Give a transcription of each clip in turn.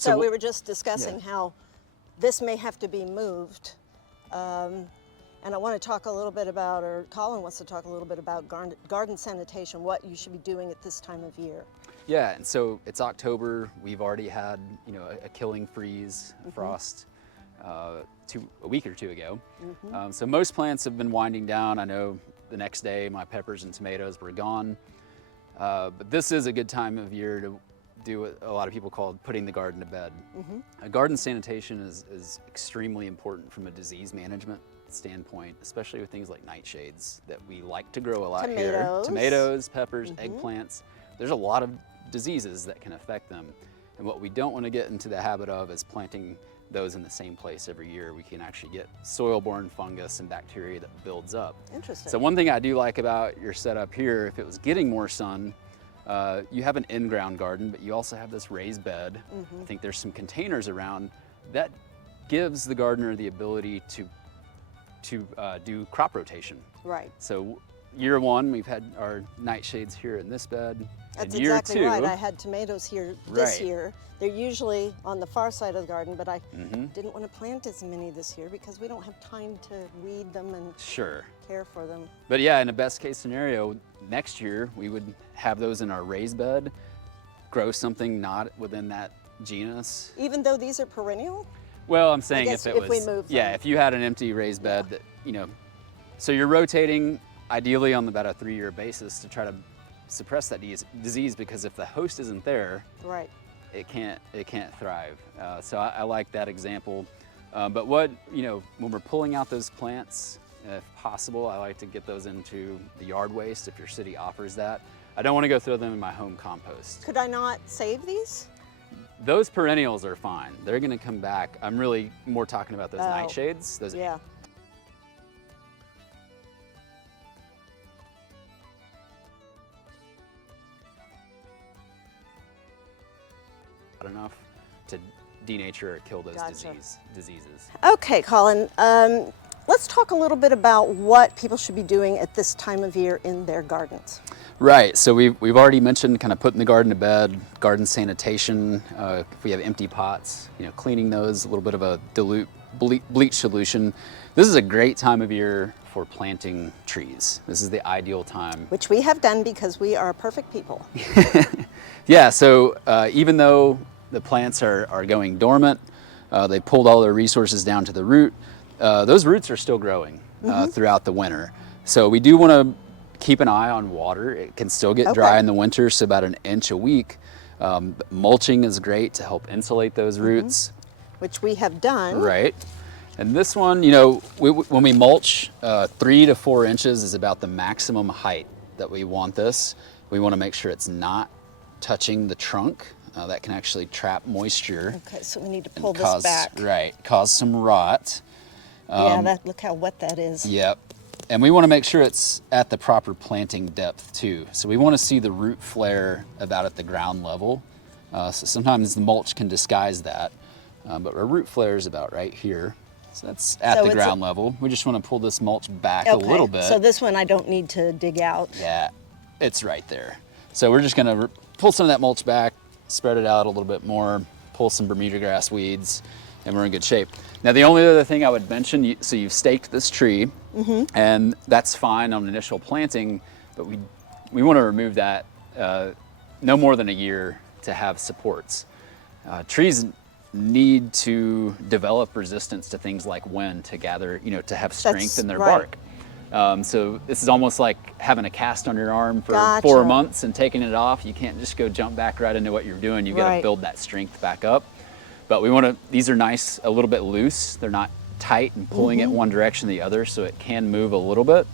So we were just discussing how this may have to be moved. And I want to talk a little bit about, or Colin wants to talk a little bit about garden sanitation, what you should be doing at this time of year. Yeah, and so it's October. We've already had, you know, a killing freeze, frost, a week or two ago. So most plants have been winding down. I know the next day my peppers and tomatoes were gone. But this is a good time of year to do what a lot of people call putting the garden to bed. Garden sanitation is extremely important from a disease management standpoint, especially with things like nightshades that we like to grow a lot here. Tomatoes, peppers, eggplants. There's a lot of diseases that can affect them. And what we don't want to get into the habit of is planting those in the same place every year. We can actually get soil-borne fungus and bacteria that builds up. Interesting. So one thing I do like about your setup here, if it was getting more sun, you have an in-ground garden, but you also have this raised bed. I think there's some containers around that gives the gardener the ability to do crop rotation. Right. So year one, we've had our nightshades here in this bed. That's and year exactly two, right. I had tomatoes here this year. They're usually on the far side of the garden, but I didn't want to plant as many this year because we don't have time to weed them and care for them. But yeah, in a best case scenario, next year we would have those in our raised bed, grow something not within that genus. Even though these are perennial? Well, I'm saying if we move them. Yeah, if you had an empty raised bed that, you know, so you're rotating ideally on about a 3-year basis to try to suppress that disease, because if the host isn't there, it can't thrive. So I like that example. But what, you know, when we're pulling out those plants, if possible, I like to get those into the yard waste if your city offers that. I don't want to go throw them in my home compost. Could I not save these? Those perennials are fine. They're going to come back. I'm really more talking about those nightshades. Those enough to denature or kill those diseases. Okay, Colin, let's talk a little bit about what people should be doing at this time of year in their gardens. Right, so we've already mentioned kind of putting the garden to bed, garden sanitation. If we have empty pots, you know, cleaning those, a little bit of a dilute bleach solution. This is a great time of year for planting trees. This is the ideal time. Which we have done because we are perfect people. Yeah, so even though the plants are going dormant, they pulled all their resources down to the root, those roots are still growing throughout the winter. So we do want to keep an eye on water. It can still get dry in the winter, so about 1 inch a week. Mulching is great to help insulate those roots. Which we have done. Right. And this one, you know, when we mulch, 3 to 4 inches is about the maximum height that we want this. We want to make sure it's not touching the trunk. That can actually trap moisture. Okay, so we need to pull this back. Right, cause some rot. Look how wet that is. Yep. And we want to make sure it's at the proper planting depth too. So we want to see the root flare about at the ground level. So sometimes the mulch can disguise that, but our root flare is about right here. So that's at the ground level. We just want to pull this mulch back a little bit. So this one I don't need to dig out. Yeah, it's right there. So we're just going to pull some of that mulch back, spread it out a little bit more, pull some Bermuda grass weeds, and we're in good shape. Now the only other thing I would mention, so you've staked this tree, and that's fine on initial planting, but we want to remove that no more than a year to have supports. Trees need to develop resistance to things like wind to gather, you know, to have strength in their bark. So this is almost like having a cast on your arm for 4 months and taking it off. You can't just go jump back right into what you're doing. You've got to build that strength back up. But we want to, these are nice, a little bit loose. They're not tight and pulling it one direction or the other, so it can move a little bit.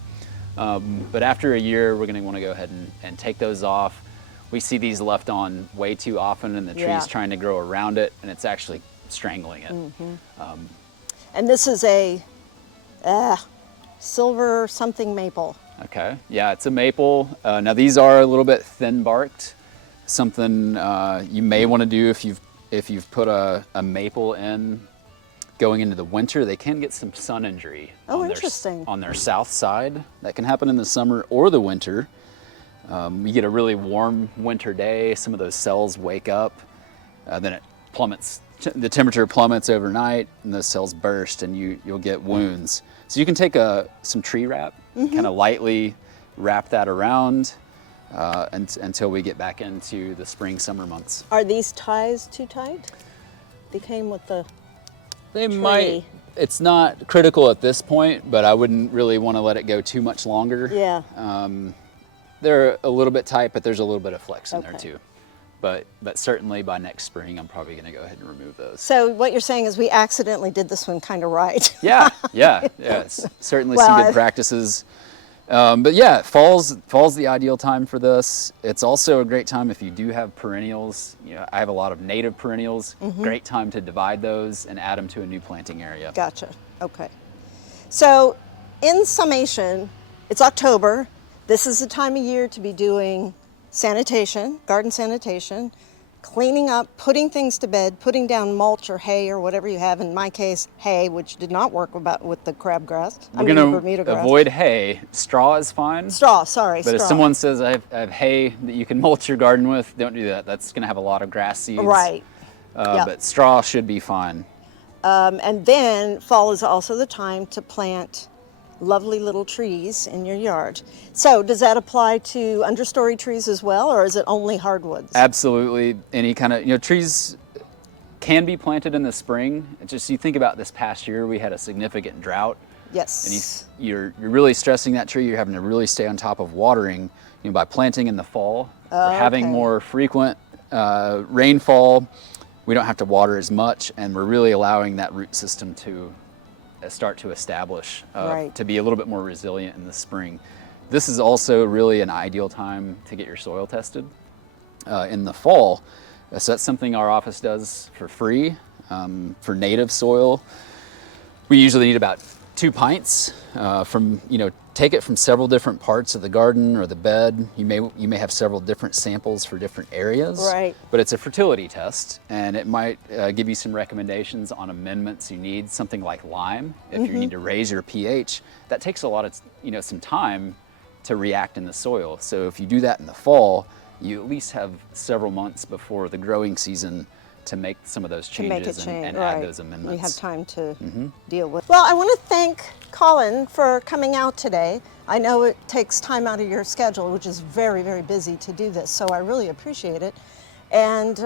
But after a year, we're going to want to go ahead and take those off. We see these left on way too often, and the tree's trying to grow around it, and it's actually strangling it. And this is a silver something maple. Okay, yeah, it's a maple. Now these are a little bit thin barked. Something you may want to do if you've put a maple in going into the winter, they can get some sun injury on their south side. That can happen in the summer or the winter. You get a really warm winter day, some of those cells wake up, then it plummets. The temperature plummets overnight, and those cells burst, and you'll get wounds. So you can take some tree wrap, kind of lightly wrap that around until we get back into the spring, summer months. Are these ties too tight? They came with the They tree. might. It's not critical at this point, but I wouldn't really want to let it go too much longer. Yeah. They're a little bit tight, but there's a little bit of flex in there Okay. too. But certainly by next spring, I'm probably going to go ahead and remove those. So what you're saying is we accidentally did this one kind of right. Yeah. It's certainly Well, some good practices. But yeah, fall's the ideal time for this. It's also a great time if you do have perennials. You know, I have a lot of native perennials. Great time to divide those and add them to a new planting area. Gotcha. Okay. So in summation, it's October. This is the time of year to be doing sanitation, garden sanitation, cleaning up, putting things to bed, putting down mulch or hay or whatever you have. In my case, hay, which did not work with the crabgrass. We're going to avoid hay. Straw is fine. Straw, sorry, But straw. if someone says I have hay that you can mulch your garden with, don't do that. That's going to have a lot of grass seeds. Right. Yeah. But straw should be fine. And then fall is also the time to plant lovely little trees in your yard. So does that apply to understory trees as well, or is it only hardwoods? Absolutely. Any kind of, trees can be planted in the spring. It's just, you think about this past year, we had a significant drought. Yes. And you're really stressing that tree. You're having to really stay on top of watering. By planting in the fall, or having more frequent rainfall, we don't have to water as much, and we're really allowing that root system to start to establish, to be a little bit more resilient in the spring. This is also really an ideal time to get your soil tested in the fall. So that's something our office does for free for native soil. We usually need about 2 pints take it from several different parts of the garden or the bed. You may have several different samples for different areas. Right. But it's a fertility test, and it might give you some recommendations on amendments you need. Something like lime, if you need to raise your pH, that takes a lot of some time to react in the soil. So if you do that in the fall, you at least have several months before the growing season to make some of those changes and add those amendments. You have time to deal with. Well, I want to thank Colin for coming out today. I know it takes time out of your schedule, which is very, very busy, to do this, so I really appreciate it. And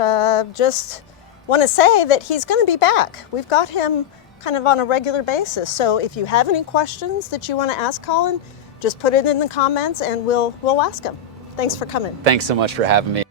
just want to say that he's going to be back. We've got him kind of on a regular basis. So if you have any questions that you want to ask Colin, just put it in the comments and we'll ask him. Thanks for coming. Thanks so much for having me.